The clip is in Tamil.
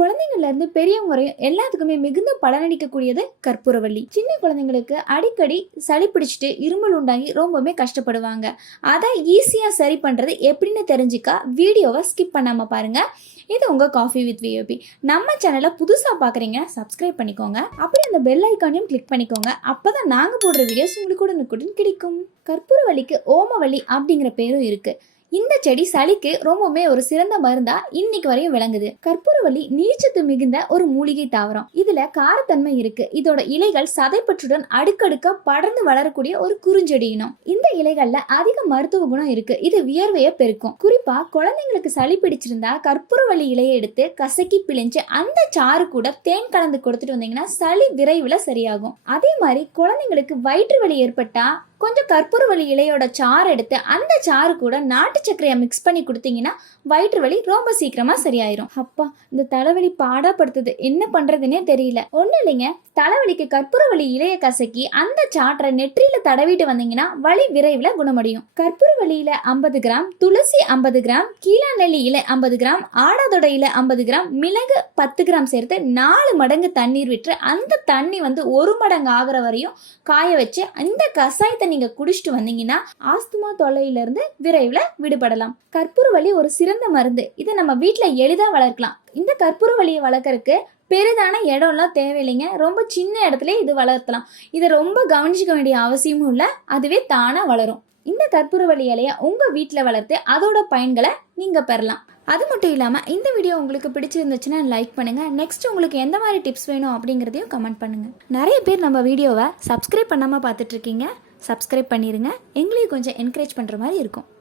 குழந்தைங்கள்ல இருந்து பெரியவங்க வரையும் எல்லாத்துக்குமே மிகுந்த பலனளிக்கக்கூடியது கற்பூரவள்ளி. சின்ன குழந்தைங்களுக்கு அடிக்கடி சளி பிடிச்சிட்டு இருமல் உண்டாகி ரொம்பவுமே கஷ்டப்படுவாங்க. அதை ஈஸியா சரி பண்றது எப்படின்னு தெரிஞ்சுக்க வீடியோவை ஸ்கிப் பண்ணாம பாருங்க. இது உங்க காஃபி வித் விஓபி. நம்ம சேனலை புதுசா பாக்குறீங்க, சப்ஸ்கிரைப் பண்ணிக்கோங்க. அப்படி அந்த பெல் ஐக்கானையும் கிளிக் பண்ணிக்கோங்க. அப்பதான் நாங்க போடுற வீடியோஸ் உங்களுக்கு உடனுக்குடன் கிடைக்கும். கற்பூரவள்ளிக்கு ஓமவல்லி அப்படிங்கிற பேரும் இருக்கு. இந்த செடி சளிக்கு ரொம்பவுமே ஒரு சிறந்த மருந்தா இன்னைக்கு வரையும் விளங்குது. கற்பூரவள்ளி நீர்ச்சத்து மிகுந்த ஒரு மூலிகை தாவரம். இதுல காரத்தன்மை இருக்கு. இதோட இலைகள் சதைப்பற்றுடன் அடுக்கடுக்கா படர்ந்து வளரக்கூடிய ஒரு குறுஞ்செடி இனம். இந்த இலைகள்ல அதிக மருத்துவ குணம் இருக்கு. இது வியர்வையை பெருக்கும். குறிப்பா குழந்தைங்களுக்கு சளி பிடிச்சிருந்தா கற்பூரவள்ளி இலையை எடுத்து கசக்கி பிழிஞ்சு அந்த சாறு கூட தேன் கலந்து கொடுத்துட்டு வந்தீங்கன்னா சளி விரைவில் சரியாகும். அதே மாதிரி குழந்தைங்களுக்கு வயிற்று வலி ஏற்பட்டா கொஞ்சம் கற்பூரவள்ளி இலையோட சாறு எடுத்து அந்த சாறு கூட நாட்டு சர்க்கரையை மிக்ஸ் பண்ணி கொடுத்தீங்கன்னா வயிற்று வலி ரொம்ப சீக்கிரமா சரியாயிரும். அப்பா, இந்த தலைவலி பாடாப்படுத்துது, என்ன பண்றதுன்னே தெரியல. ஒண்ணு இல்லைங்க, தலைவலிக்கு கற்பூரவள்ளி இலையை கசக்கி அந்த சாற்றை நெற்றியில தடவிட்டு வந்தீங்கன்னா வலி விரைவில் குணமடையும். கற்பூரவள்ளியில 50 கிராம், துளசி 50 கிராம், கீழாநெல்லி இலை 50 கிராம், ஆடாதோட இலை 50 கிராம், மிளகு 10 கிராம் சேர்த்து 4 மடங்கு தண்ணீர் விட்டு அந்த தண்ணி 1 மடங்கு ஆகிற வரையும் காய வச்சு இந்த கசாயத்தை நீங்க குடிச்சிட்டு வந்தீங்கன்னா ஆஸ்துமா தொல்லையில இருந்து விரைவில் விடுபடலாம். கற்பூரவள்ளி ஒரு சிறந்த மருந்து. இதை நம்ம வீட்டுல எளிதா வளர்க்கலாம். இந்த கற்பூரவள்ளியை வளர்க்கறதுக்கு பெரிதான இடம்லாம் தேவையில்லைங்க. ரொம்ப சின்ன இடத்துல இது வளர்த்தலாம். இதை ரொம்ப கவனிச்சுக்க வேண்டிய அவசியமும் இல்லை, அதுவே தானா வளரும். இந்த கற்பூரவள்ளி இலைய உங்க வீட்டுல வளர்த்து அதோட பயன்களை நீங்க பெறலாம். அது மட்டும் இல்லாமல் இந்த வீடியோ உங்களுக்கு பிடிச்சிருந்துச்சுன்னா லைக் பண்ணுங்கள். நெக்ஸ்ட் உங்களுக்கு எந்த மாதிரி டிப்ஸ் வேணும் அப்படிங்கிறதையும் கமெண்ட் பண்ணுங்கள். நிறைய பேர் நம்ம வீடியோவை சப்ஸ்கிரைப் பண்ணாமல் பார்த்துட்ருக்கீங்க. சப்ஸ்கிரைப் பண்ணிடுங்க. எங்களையும் கொஞ்சம் என்கரேஜ் பண்ணுற மாதிரி இருக்கும்.